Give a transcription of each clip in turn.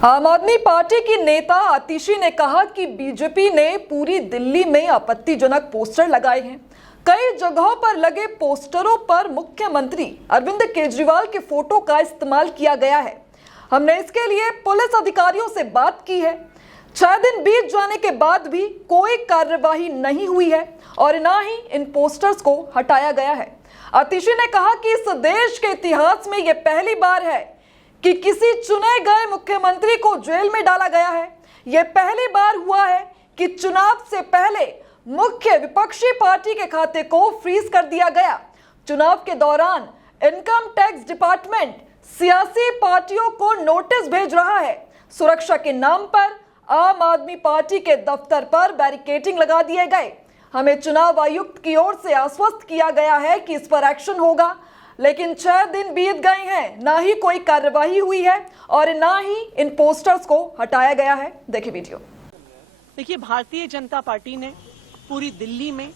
आम आदमी पार्टी की नेता आतिशी ने कहा कि बीजेपी ने पूरी दिल्ली में आपत्तिजनक पोस्टर लगाए हैं। कई जगहों पर लगे पोस्टरों पर मुख्यमंत्री अरविंद केजरीवाल के फोटो का इस्तेमाल किया गया है। हमने इसके लिए पुलिस अधिकारियों से बात की है। 6 दिन बीत जाने के बाद भी कोई कार्यवाही नहीं हुई है और ना ही इन पोस्टर्स को हटाया गया है। आतिशी ने कहा कि इस देश के इतिहास में यह पहली बार है कि किसी चुने गए मुख्यमंत्री को जेल में डाला गया है। यह पहली बार हुआ है कि चुनाव से पहले मुख्य विपक्षी पार्टी के खाते को फ्रीज कर दिया गया। चुनाव के दौरान इनकम टैक्स डिपार्टमेंट सियासी पार्टियों को नोटिस भेज रहा है। सुरक्षा के नाम पर आम आदमी पार्टी के दफ्तर पर बैरिकेडिंग लगा दिए गए। हमें चुनाव आयुक्त की ओर से आश्वस्त किया गया है कि इस पर एक्शन होगा, लेकिन 6 दिन बीत गए हैं, ना ही कोई कार्यवाही हुई है और ना ही इन पोस्टर्स को हटाया गया है। देखिए वीडियो। देखिए, भारतीय जनता पार्टी ने पूरी दिल्ली में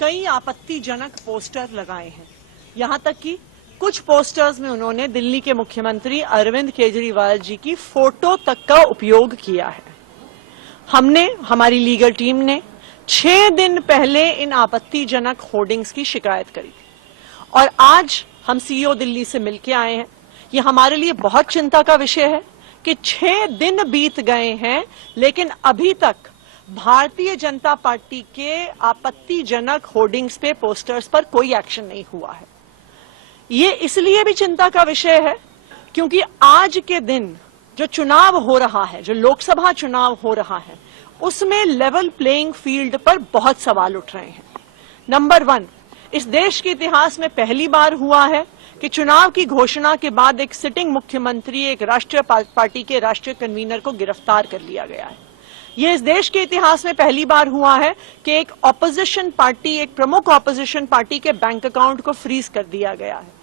कई आपत्तिजनक पोस्टर लगाए हैं। यहां तक कि कुछ पोस्टर्स में उन्होंने दिल्ली के मुख्यमंत्री अरविंद केजरीवाल जी की फोटो तक का उपयोग किया है। हमारी लीगल टीम ने 6 दिन पहले इन आपत्तिजनक होर्डिंग्स की शिकायत करी और आज हम सीईओ दिल्ली से मिलकर आए हैं। ये हमारे लिए बहुत चिंता का विषय है कि 6 दिन बीत गए हैं, लेकिन अभी तक भारतीय जनता पार्टी के आपत्तिजनक होर्डिंग्स पे, पोस्टर्स पर कोई एक्शन नहीं हुआ है। ये इसलिए भी चिंता का विषय है क्योंकि आज के दिन जो चुनाव हो रहा है, जो लोकसभा चुनाव हो रहा है, उसमें लेवल प्लेइंग फील्ड पर बहुत सवाल उठ रहे हैं। नंबर 1, इस देश के इतिहास में पहली बार हुआ है कि चुनाव की घोषणा के बाद एक सिटिंग मुख्यमंत्री, एक राष्ट्रीय पार्टी के राष्ट्रीय कन्वीनर को गिरफ्तार कर लिया गया है। यह इस देश के इतिहास में पहली बार हुआ है कि एक ऑपोजिशन पार्टी, एक प्रमुख ऑपोजिशन पार्टी के बैंक अकाउंट को फ्रीज कर दिया गया है।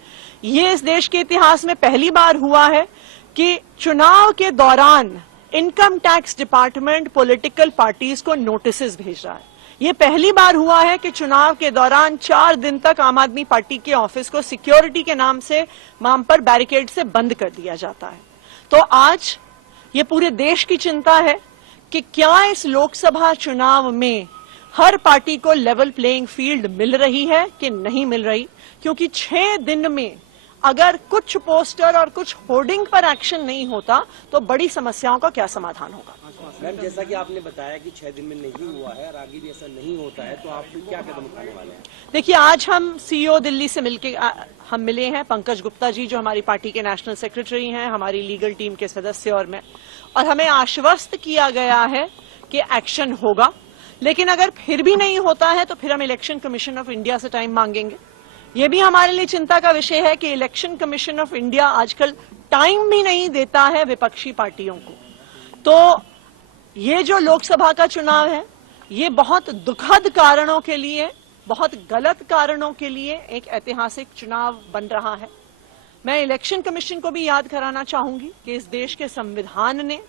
यह इस देश के इतिहास में पहली बार हुआ है कि चुनाव के दौरान income tax department political parties को नोटिस भेज रहा है। ये पहली बार हुआ है कि चुनाव के दौरान 4 दिन तक आम आदमी पार्टी के ऑफिस को सिक्योरिटी के नाम पर बैरिकेड से बंद कर दिया जाता है। तो आज ये पूरे देश की चिंता है कि क्या इस लोकसभा चुनाव में हर पार्टी को लेवल प्लेइंग फील्ड मिल रही है कि नहीं मिल रही, क्योंकि 6 दिन में अगर कुछ पोस्टर और कुछ होर्डिंग पर एक्शन नहीं होता तो बड़ी समस्याओं का क्या समाधान होगा। मैम, जैसा कि आपने बताया कि 6 दिन में नहीं हुआ है और आगे भी ऐसा नहीं होता है, तो आप क्या कदम उठाने वाले हैं? देखिए, आज हम सीईओ दिल्ली से हम मिले हैं। पंकज गुप्ता जी जो हमारी पार्टी के नेशनल सेक्रेटरी हैं, हमारी लीगल टीम के सदस्य और मैं, और हमें आश्वस्त किया गया है कि एक्शन होगा। लेकिन अगर फिर भी नहीं होता है तो फिर हम इलेक्शन कमीशन ऑफ इंडिया से टाइम मांगेंगे। ये भी हमारे लिए चिंता का विषय है कि इलेक्शन कमीशन ऑफ इंडिया आजकल टाइम भी नहीं देता है विपक्षी पार्टियों को। तो ये जो लोकसभा का चुनाव है, ये बहुत दुखद कारणों के लिए, बहुत गलत कारणों के लिए एक ऐतिहासिक चुनाव बन रहा है। मैं इलेक्शन कमीशन को भी याद कराना चाहूंगी कि इस देश के संविधान ने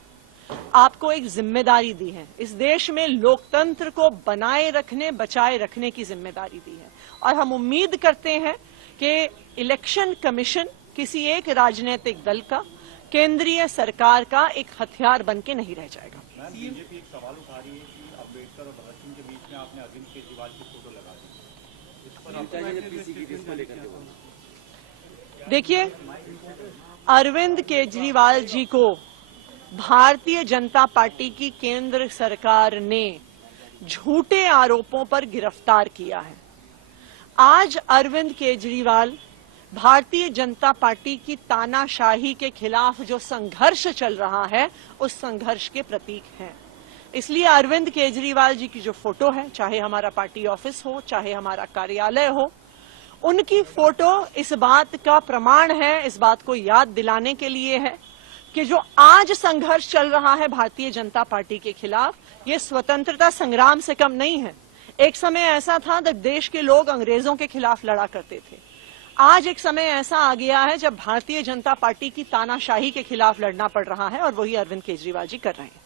आपको एक जिम्मेदारी दी है। इस देश में लोकतंत्र को बनाए रखने, बचाए रखने की जिम्मेदारी दी है और हम उम्मीद करते हैं कि इलेक्शन कमीशन किसी एक राजनीतिक दल का, केंद्रीय सरकार का एक हथियार बन के नहीं रह जाएगा। बीजेपी एक सवाल उठा रही है कि अम्बेडकर और भगत सिंह के बीच में आपने अरविंद केजरीवाल की फोटो लगा दी। इस पर देखिए, अरविंद केजरीवाल जी को भारतीय जनता पार्टी की केंद्र सरकार ने झूठे आरोपों पर गिरफ्तार किया है। आज अरविंद केजरीवाल भारतीय जनता पार्टी की तानाशाही के खिलाफ जो संघर्ष चल रहा है, उस संघर्ष के प्रतीक हैं। इसलिए अरविंद केजरीवाल जी की जो फोटो है, चाहे हमारा पार्टी ऑफिस हो, चाहे हमारा कार्यालय हो, उनकी फोटो इस बात का प्रमाण है, इस बात को याद दिलाने के लिए है कि जो आज संघर्ष चल रहा है भारतीय जनता पार्टी के खिलाफ, ये स्वतंत्रता संग्राम से कम नहीं है। एक समय ऐसा था जब देश के लोग अंग्रेजों के खिलाफ लड़ा करते थे। आज एक समय ऐसा आ गया है जब भारतीय जनता पार्टी की तानाशाही के खिलाफ लड़ना पड़ रहा है और वही अरविंद केजरीवाल जी कर रहे हैं।